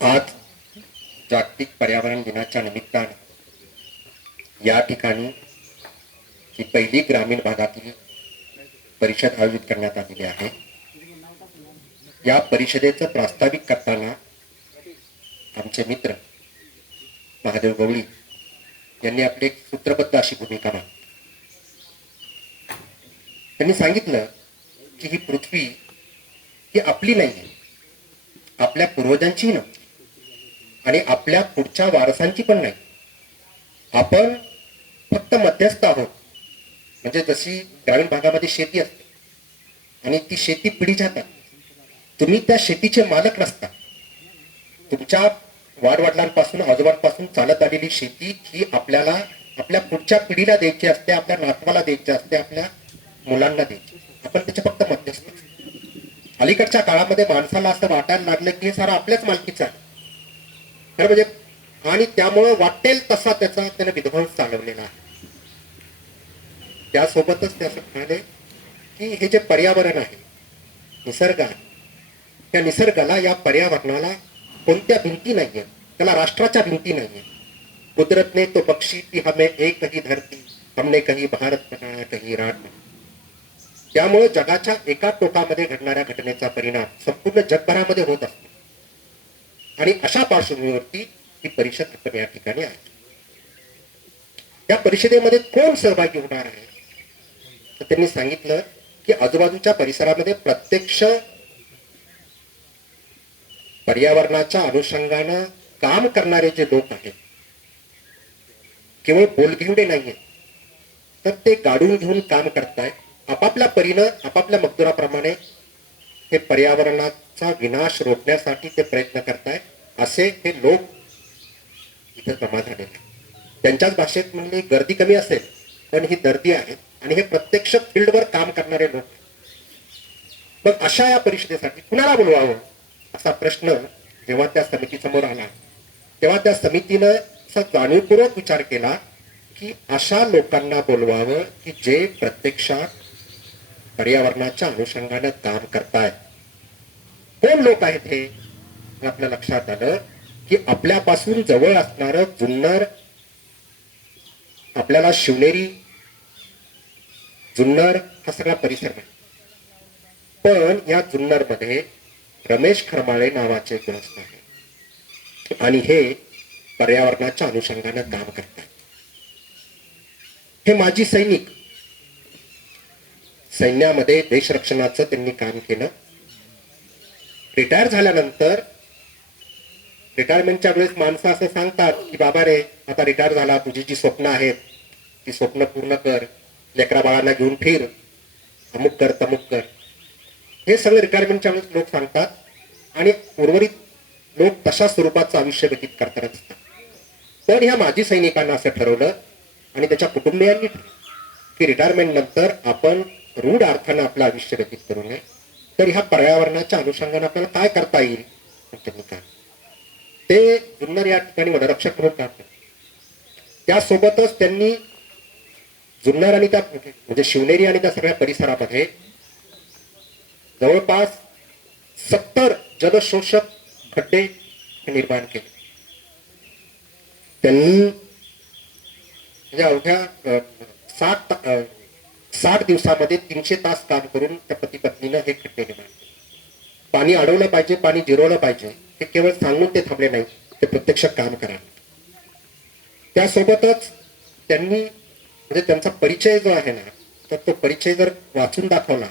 आज जागतिक पर्यावरण दिनाच्या निमित्ताने या ठिकाणी ही पहिली ग्रामीण भागातील परिषद आयोजित करण्यात आलेली आहे. या परिषदेचं प्रास्ताविक करताना आमचे मित्र महादेव गवळी यांनी आपली एक सूत्रबद्ध अशी भूमिका मांडली. त्यांनी सांगितलं की ही पृथ्वी ही आपली नाही आहे आपल्या पूर्वजांचीही नव्हती. आणि आपल्या पुढच्या वारसांची पण नाही. आपण फक्त मध्यस्थ आहोत. म्हणजे जशी ग्रामीण भागामध्ये शेती असते. आणि ती शेती पिढी जातात तुम्ही त्या शेतीचे मालक नसता. तुमच्या वाडवडिलांपासून आजोबांपासून चालत आलेली शेती ही आपल्याला आपल्या पुढच्या पिढीला द्यायची असते आपल्या नातवाला द्यायची असते आपल्या मुलांना द्यायची आपण त्याचे फक्त मध्यस्थ असतो. अलीकडच्या काळामध्ये माणसाला असं वाटायला लागलं की हे सारं आपल्याच मालकीचं आहे. खरं म्हणजे आणि त्यामुळं वाटेल तसा त्याचा त्याने विध्वंस चालवलेला आहे. त्यासोबतच ते असं म्हणाले की हे जे पर्यावरण आहे निसर्ग आहे त्या निसर्गाला या पर्यावरणाला कोणत्या भिंती नाहीये त्याला राष्ट्राच्या भिंती नाहीये कुदरतने तो पक्षी ती हमें एकही धरती हमने कही भारत बनाया कही राट त्यामुळे जगाच्या एका टोकामध्ये घडणाऱ्या घटनेचा परिणाम संपूर्ण जगभरामध्ये होत असतो. आणि अशा पार्श्वभूमीवरती ही परिषद आता या ठिकाणी आहे. या परिषदेमध्ये कोण सहभागी होणार आहे? तर त्यांनी सांगितलं की आजूबाजूच्या परिसरामध्ये प्रत्यक्ष पर्यावरणाच्या अनुषंगानं काम करणारे जे लोक आहेत केवळ बोलघेवडे नाहीये तर ते गाडून घेऊन काम करतायत. आपापल्या परीनं आपापल्या मजदुराप्रमाणे हे पर्यावरणाचा विनाश रोखण्यासाठी ते प्रयत्न करतायत असे हे लोक इथं जमा झालेले त्यांच्याच भाषेत म्हणजे गर्दी कमी असेल पण ही दर्दी आहे आणि हे प्रत्यक्ष फील्डवर काम करणारे लोक मग अशा या परिषदेसाठी कुणाला बोलवावं? असा प्रश्न जेव्हा त्या समितीसमोर आला तेव्हा त्या समितीनं असा जाणीवपूर्वक विचार केला की अशा लोकांना बोलवावं की जे प्रत्यक्षात पर्यावरणाच्या अनुषंगानं काम करतायत कोण लोक आहेत हे? आपल्या लक्षात आलं की आपल्यापासून जवळ असणारं जुन्नर आपल्याला शिवनेरी जुन्नर हा सगळा परिसर आहे पण या जुन्नरमध्ये रमेश खरमाळे नावाचे ग्रस्त आहे आणि हे पर्यावरणाच्या अनुषंगानं काम करतात. हे माजी सैनिक सैन्यामध्ये देशरक्षणाचं त्यांनी काम केलं. रिटायर झाल्यानंतर रिटायरमेंटच्या वेळेस माणसं असं सांगतात की बाबा रे आता रिटायर झाला तुझी जी स्वप्न आहेत ती स्वप्न पूर्ण कर लेकरा बाळांना घेऊन फिर अमुक कर तमुक कर. हे सगळं रिटायरमेंटच्या वेळेस लोक सांगतात आणि उर्वरित लोक तशा स्वरूपाचं आयुष्य व्यतीत करताना दिसतात. पण ह्या माजी सैनिकांना असं ठरवलं आणि त्याच्या कुटुंबियांनी की रिटायरमेंट नंतर आपण रूढ अर्थानं आपलं आयुष्य व्यतीत करू नये. तर ह्या पर्यावरणाच्या अनुषंगाने आपल्याला काय करता येईल? त्यांनी काय ते जुन्नर या ठिकाणी वनरक्षक म्हणून काम करतात. त्यासोबतच त्यांनी जुन्नर आणि त्या म्हणजे, म्हणजे शिवनेरी आणि त्या सगळ्या परिसरामध्ये जवळपास सत्तर जलशोषक खड्डे निर्माण केले. त्यांनी म्हणजे अवघ्या सात साठ दिवसामध्ये तीनशे तास काम करून त्या पती पत्नीनं हे खड्डे निर्माण पाणी अडवलं पाहिजे पाणी जिरवलं पाहिजे हे केवळ सांगून ते थांबले नाही ते प्रत्यक्ष काम करा त्यासोबतच त्यांनी म्हणजे त्यांचा परिचय जो आहे ना तर तो परिचय जर वाचून दाखवला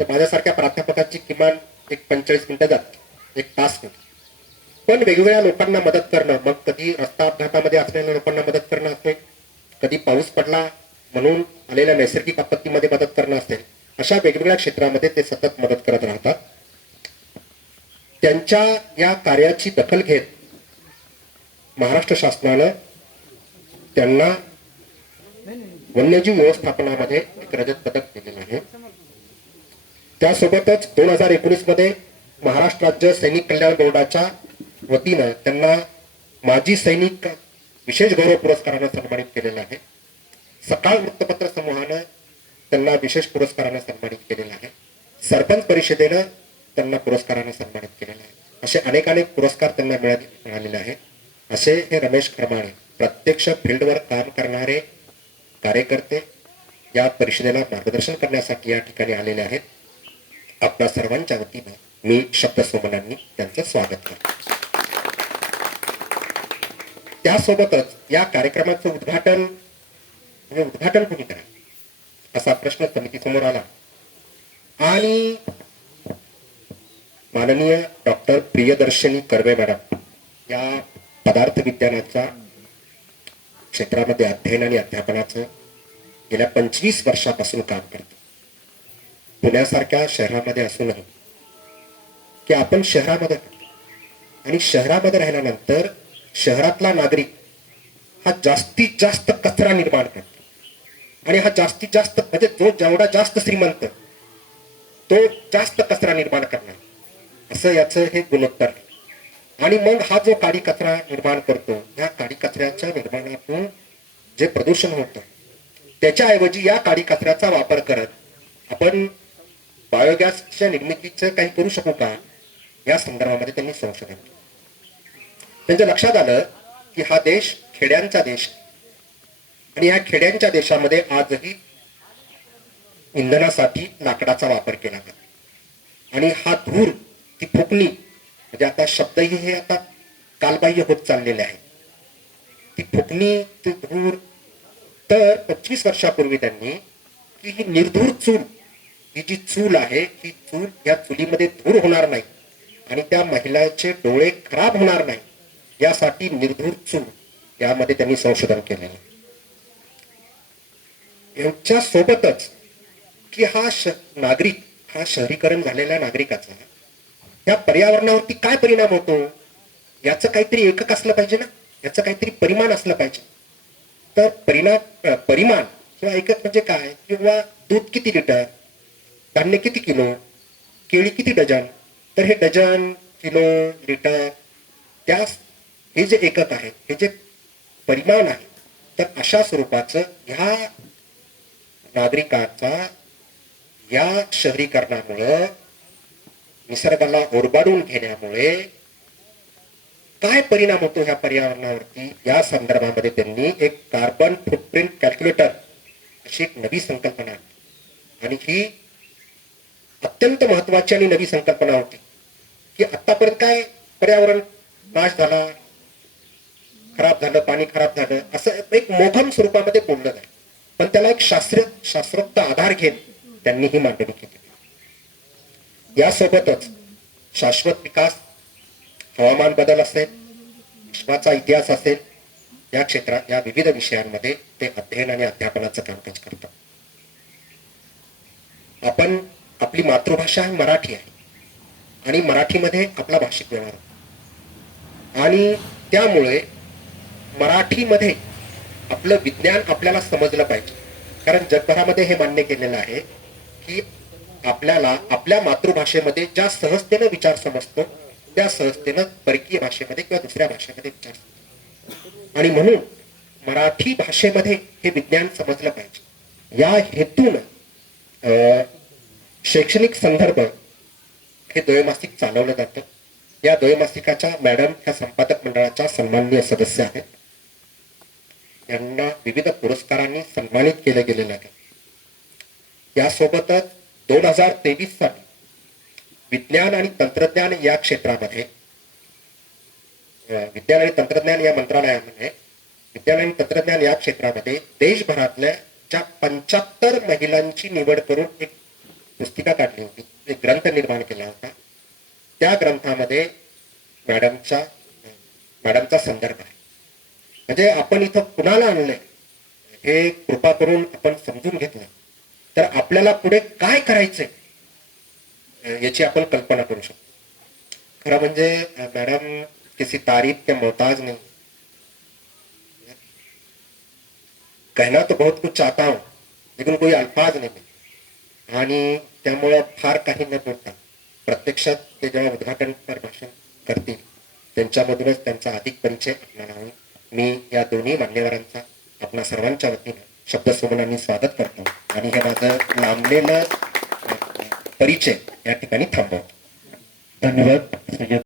तर माझ्यासारख्या प्राध्यापकाची किमान एक पंचेचाळीस मिनिटं जात एक तास पण वेगवेगळ्या लोकांना मदत करणं मग कधी रस्ता अपघातामध्ये असलेल्या लोकांना मदत करणं असेल कधी पाऊस पडला म्हणून आलेल्या नैसर्गिक आपत्तीमध्ये मदत करणं असेल अशा वेगवेगळ्या क्षेत्रामध्ये ते सतत मदत करत राहतात. त्यांच्या या कार्याची दखल घेत महाराष्ट्र शासनानं त्यांना वन्यजीव व्यवस्थापनामध्ये एक रजत पदक दिलेलं आहे. त्यासोबतच दोन हजार एकोणीसमध्ये महाराष्ट्र राज्य सैनिक कल्याण बोर्डाच्या वतीनं त्यांना माजी सैनिक विशेष गौरव पुरस्कारानं सन्मानित केलेलं आहे. सकाळ वृत्तपत्र समूहानं त्यांना विशेष पुरस्कारानं सन्मानित केलेलं आहे. सरपंच परिषदेनं त्यांना पुरस्कारानं सन्मानित केलेलं आहे. असे अनेकानेक पुरस्कार त्यांना मिळाले मिळालेले आहेत. असे हे रमेश खरमाणे प्रत्यक्ष फील्डवर काम करणारे कार्यकर्ते या परिषदेला मार्गदर्शन करण्यासाठी या ठिकाणी आलेले आहेत. आपल्या सर्वांच्या वतीनं मी शब्दसोमनांनी त्यांचं स्वागत करतो. त्यासोबतच या कार्यक्रमाचं उद्घाटन व उद्घाटन कोणी करा असा प्रश्न समितीसमोर आला. आणि माननीय डॉक्टर प्रियदर्शनी कर्वे मॅडम या पदार्थ विज्ञानाच्या क्षेत्रामध्ये अध्ययन आणि अध्यापनाचं गेल्या पंचवीस वर्षापासून काम करतो. पुण्यासारख्या शहरामध्ये असूनही की आपण शहरामध्ये आणि शहरामध्ये राहिल्यानंतर शहरातला नागरिक हा जास्तीत जास्त कचरा निर्माण करतो. आणि हा जास्तीत जास्त म्हणजे जो जेवढा जास्त श्रीमंत तो जास्त कचरा निर्माण करणार असं याचं हे गुणोत्तर आणि मग हा जो काडी कचरा निर्माण करतो या काडी कचऱ्याच्या निर्माणातून जे प्रदूषण होतं त्याच्याऐवजी या काडी कचऱ्याचा वापर करत आपण बायोगॅसच्या निर्मितीचं काही करू शकू का या संदर्भामध्ये त्यांनी संशोधन केलं त्यांच्या लक्षात आलं की हा देश खेड्यांचा देश आहे. आणि या खेड्यांच्या देशामध्ये आजही इंधनासाठी लाकडाचा वापर केला जातो आणि हा धूर ती फुकणी म्हणजे आता शब्दही हे आता कालबाह्य होत चाललेले आहे ती फुकणी ती धूर तर पंचवीस वर्षापूर्वी त्यांनी की ही निर्धूर चूल ही जी चूल आहे ही चूल या चुलीमध्ये धूर होणार नाही आणि त्या महिलाचे डोळे खराब होणार नाही यासाठी निर्धूर चूल यामध्ये त्यांनी संशोधन केलेलं आहे. यांच्या सोबतच की हा श नागरिक हा शहरीकरण झालेल्या नागरिकाचा या पर्यावरणावरती काय परिणाम होतो? याचं काहीतरी एकक असलं पाहिजे ना? याचं काहीतरी परिमाण असलं पाहिजे. तर परिणाम परिमाण किंवा एकक म्हणजे काय? किंवा दूध किती लिटर? धान्य किती किलो? केळी किती डझन? तर हे डझन किलो लिटर त्या हे जे एकक आहे हे जे परिमाण आहे तर अशा स्वरूपाचं ह्या नागरिकांचा या शहरीकरणामुळं निसर्गाला ओरबाडून घेण्यामुळे काय परिणाम होतो ह्या पर्यावरणावरती? या संदर्भामध्ये त्यांनी एक कार्बन फुटप्रिंट कॅल्क्युलेटर अशी एक नवी संकल्पना आणली. आणि ही अत्यंत महत्वाची आणि नवी संकल्पना होती की आतापर्यंत काय पर्यावरण नाश झाला खराब झालं पाणी खराब झालं असं एक मोघम स्वरूपामध्ये बोललं जाईल. पण त्याला एक शास्त्र शास्त्रोक्त आधार घेत त्यांनी ही मांडणी केली. यासोबतच शाश्वत विकास हवामान बदल असेल विश्वाचा इतिहास असेल या क्षेत्रात या विविध विषयांमध्ये ते अध्ययन आणि अध्यापनाचं कामकाज करतात. आपण आपली मातृभाषा ही मराठी आहे. आणि मराठीमध्ये आपला भाषिक व्यवहार. आणि त्यामुळे मराठीमध्ये आपलं विज्ञान आपल्याला समजलं पाहिजे. कारण जगभरामध्ये हे मान्य केलेलं आहे की आपल्याला आपल्या मातृभाषेमध्ये ज्या सहजतेनं विचार समजतो त्या सहजतेनं परकीय भाषेमध्ये किंवा दुसऱ्या भाषेमध्ये विचार समजतो. आणि म्हणून मराठी भाषेमध्ये हे विज्ञान समजलं पाहिजे. या हेतून अं, शैक्षणिक संदर्भ हे द्वैमासिक चालवलं जातं. या द्वैमासिकाच्या मॅडम ह्या संपादक मंडळाच्या सन्माननीय सदस्य आहेत. यांना विविध पुरस्कारांनी सन्मानित केलं गेलेलं आहे. यासोबतच दोन हजार तेवीससाठी विज्ञान आणि तंत्रज्ञान या क्षेत्रामध्ये विज्ञान आणि तंत्रज्ञान या मंत्रालयामध्ये विज्ञान आणि तंत्रज्ञान या क्षेत्रामध्ये देशभरातल्या ज्या पंच्याहत्तर महिलांची निवड करून एक पुस्तिका काढली होती. एक ग्रंथ निर्माण केला होता. त्या ग्रंथामध्ये मॅडमचा मॅडमचा संदर्भ आहे. म्हणजे आपण इथं कुणाला आणलंय हे कृपा करून आपण समजून घेतलं. तर आपल्याला पुढे काय करायचंय? याची आपण कल्पना करू शकतो. खरं म्हणजे मॅडम किसी तारीफ के मोहताज नाही. कहना तो बहुत कुछ चाहता हूं लेकिन कोई अल्फाज नहीं मिले आणि त्यामुळे फार काही न बोलता प्रत्यक्षात ते जेव्हा उद्घाटनपर भाषण करतील त्यांच्यामधूनच त्यांचा अधिक परिचय आपल्याला होईल. मी या दोन्ही मान्यवरांचा आपल्या सर्वांच्या वतीनं शब्दसोमनांनी स्वागत करतो आणि हे माझं लांबलेलं परिचय या ठिकाणी थांबवतो. धन्यवाद.